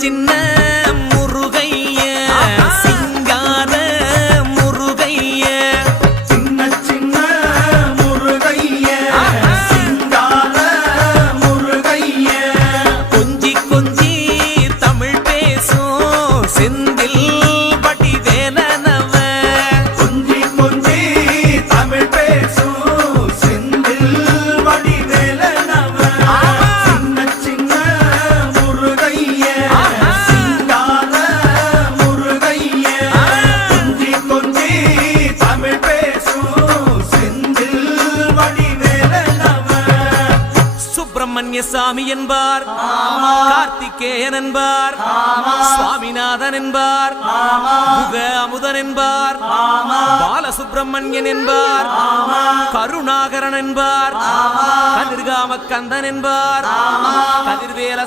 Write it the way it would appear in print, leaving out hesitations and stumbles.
சின்ன முருகைய சிங்கார முருகைய சின்ன சின்ன முருகைய சிங்கார முருகைய கொஞ்சி கொஞ்சி தமிழ் பேசும் செந்தில் பட்டி வேலனவ கொஞ்சி கொஞ்சி தமிழ் பேசும் செந்தில் படி வேலனவ சின்ன சின்ன முருகைய சிங்கார முருகைய கொஞ்சி கொஞ்சி தமிழ் பேசும் செந்தில் படி வேலனவ சுப்பிரமணிய சாமி என்பார், கார்த்திகேயன் என்பார், சுவாமிநாதன் என்பார், முக அமுதன் என்பார், பாலசுப்பிரமணியன் என்பார், கருணாகரன் என்பார், கதிர்காம கந்தன் என்பார், கதிர்வேல